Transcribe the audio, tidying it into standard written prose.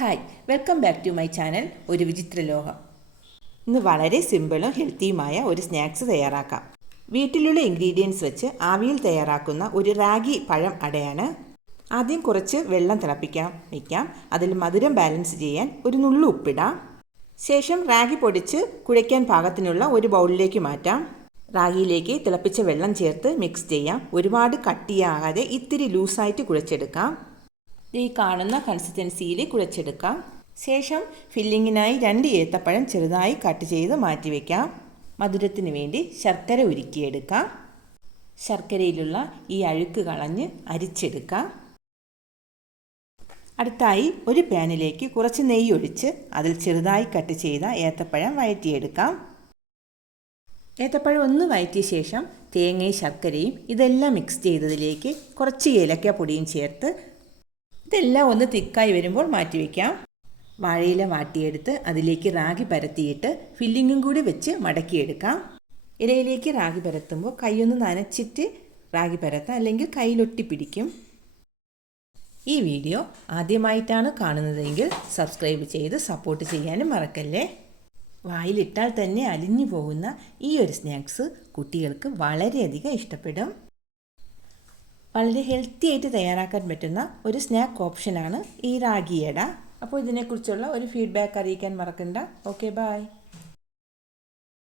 Hi, welcome back to my channel ഒരു വിചിത്ര ലോകം. ഇന്ന് വളരെ സിമ്പിളും ഹെൽത്തിയുമായ ഒരു സ്നാക്സ് തയ്യാറാക്കാം. വീട്ടിലുള്ള ഇൻഗ്രീഡിയൻസ് വെച്ച് ആവിയിൽ തയ്യാറാക്കുന്ന ഒരു റാഗി പഴം അടയാണ്. ആദ്യം കുറച്ച് വെള്ളം തിളപ്പിക്കാൻ വയ്ക്കാം. അതിൽ മധുരം ബാലൻസ് ചെയ്യാൻ ഒരു നുള്ളു ഉപ്പിടാം. ശേഷം റാഗി പൊടിച്ച് കുഴയ്ക്കാൻ പാകത്തിനുള്ള ഒരു ബൗളിലേക്ക് മാറ്റാം. റാഗിയിലേക്ക് തിളപ്പിച്ച വെള്ളം ചേർത്ത് മിക്സ് ചെയ്യാം. ഒരുപാട് കട്ടിയാകാതെ ഇത്തിരി ലൂസായിട്ട് കുഴച്ചെടുക്കാം. ഈ കാണുന്ന കൺസിസ്റ്റൻസിയിൽ കുഴച്ചെടുക്കാം. ശേഷം ഫില്ലിങ്ങിനായി 2 ഏത്തപ്പഴം ചെറുതായി കട്ട് ചെയ്ത് മാറ്റിവെക്കാം. മധുരത്തിന് വേണ്ടി ശർക്കര ഉരുക്കിയെടുക്കാം. ശർക്കരയിലുള്ള ഈ അഴുക്ക് കളഞ്ഞ് അരിച്ചെടുക്കാം. അടുത്തായി ഒരു പാനിലേക്ക് കുറച്ച് നെയ്യ് ഒഴിച്ച് അതിൽ ചെറുതായി കട്ട് ചെയ്ത ഏത്തപ്പഴം വഴറ്റിയെടുക്കാം. ഏത്തപ്പഴം ഒന്ന് വഴറ്റിയ ശേഷം തേങ്ങയും ശർക്കരയും ഇതെല്ലാം മിക്സ് ചെയ്തതിലേക്ക് കുറച്ച് ഏലക്കാപ്പൊടിയും ചേർത്ത് ഇതെല്ലാം ഒന്ന് തിക്കായി വരുമ്പോൾ മാറ്റിവെക്കാം. വാഴയില വാട്ടിയെടുത്ത് അതിലേക്ക് റാഗി പരത്തിയിട്ട് ഫില്ലിങ്ങും കൂടി വെച്ച് മടക്കിയെടുക്കാം. ഇലയിലേക്ക് റാഗി പരത്തുമ്പോൾ കൈയൊന്ന് നനച്ചിട്ട് റാഗി പരത്താം, അല്ലെങ്കിൽ കയ്യിലൊട്ടി പിടിക്കും. ഈ വീഡിയോ ആദ്യമായിട്ടാണ് കാണുന്നതെങ്കിൽ സബ്സ്ക്രൈബ് ചെയ്ത് സപ്പോർട്ട് ചെയ്യാനും മറക്കല്ലേ. വായിലിട്ടാൽ തന്നെ അലിഞ്ഞു പോകുന്ന ഈ ഒരു സ്നാക്സ് കുട്ടികൾക്ക് വളരെയധികം ഇഷ്ടപ്പെടും. വളരെ ഹെൽത്തി ആയിട്ട് തയ്യാറാക്കാൻ പറ്റുന്ന ഒരു സ്നാക്ക് ഓപ്ഷനാണ് ഈ റാഗി അട. അപ്പോൾ ഇതിനെക്കുറിച്ചുള്ള ഒരു ഫീഡ്ബാക്ക് അറിയിക്കാൻ മറക്കണ്ട. Okay, by.